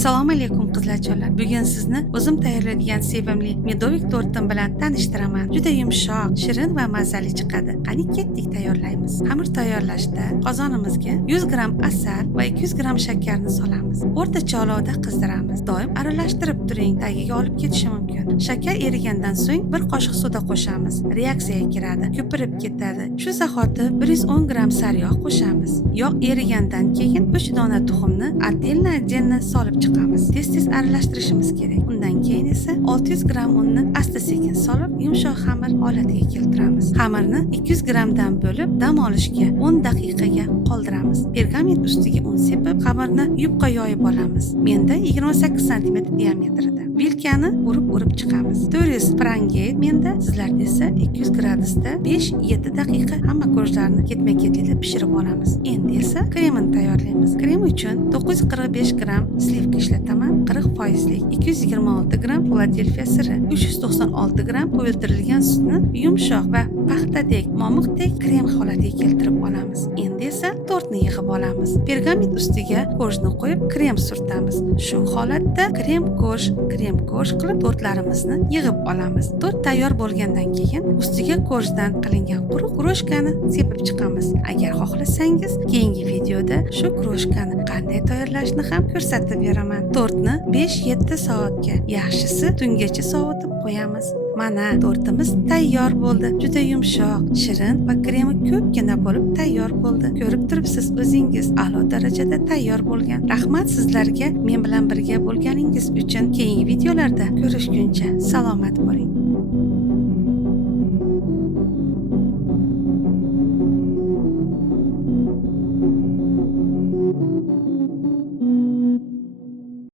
Assalomu alaykum qizlarjonlar. Bugun sizni o'zim tayyorlaydigan sevimli medovik tortim bilan tanishtiraman. Juda yumshoq, shirin va mazali chiqadi. Qani ketdik tayyorlaymiz. Xamir tayyorlashda qozonimizga 100 gram asal va 200 gram shakarni solamiz. O'rtacha olovda qizdiramiz. Doim aralashtirib turing, tagiga olib ketishi mumkin. Shakar erigandan so'ng 1 qoshiq soda qo'shamiz. Reaksiyaga kiradi, ko'pirib ketadi. Shu zahoti 110 gram sariyog' qo'shamiz. Yog' erigandan keyin 3 dona tuxumni отдельно solib chiqamiz. Tez-tez aralashtirishimiz kerak. Undan keyin esa 600 gram unni asta-sekin solib, yumshoq xamir holatiga keltiramiz. Xamirni 200 gramdan bo'lib, dam olishga 10 daqiqaga qoldiramiz. Pergament ustiga un sepib, xamirni yupqa yoyib olamiz. Menda 28 sm diametrida. Vilkani urib chiqamiz. 400 Fahrenheit menda, sizlarda esa 200 gradusda 5-7 daqiqa hamma ko'rishlarni ketma-ketlikda pishirib olamiz. Endi esa kremini tayyorlaymiz. Krem uchun 945 gram slivka ishlataman, 40%lik, 226 gram Philadelphia siri, 396 gram qo'yiltirilgan sutni yumshoq va paxtadek, momiqdek krem holatiga keltirib olamiz. Endi esa tortni yig'ib olamiz. Pergament ustiga go'shtni qo'yib, krem surtamiz. Shu holatda krem go'sht qilib tortlarimizni yig'ib olamiz. Tort tayyor bo'lgandan keyin ustiga go'shtdan qilingan quruq kroshkani sepib chiqamiz. Agar xohlasangiz, keyingi videoda shu kroshkani qanday tayyorlashni ham ko'rsatib beraman. Tortni 5-7 soatga, yaxshisi tungacha sovutib qo'yamiz. Mana tortimiz tayyor bo'ldi. Juda yumshoq, shirin va kremi ko'pgina bo'lib tayyor bo'ldi. Ko'rib turibsiz, o'zingiz a'lo darajada tayyor bo'lgan. Rahmat sizlarga men bilan birga bo'lganingiz uchun. Keyingi videolarda ko'rishguncha salomat bo'ling.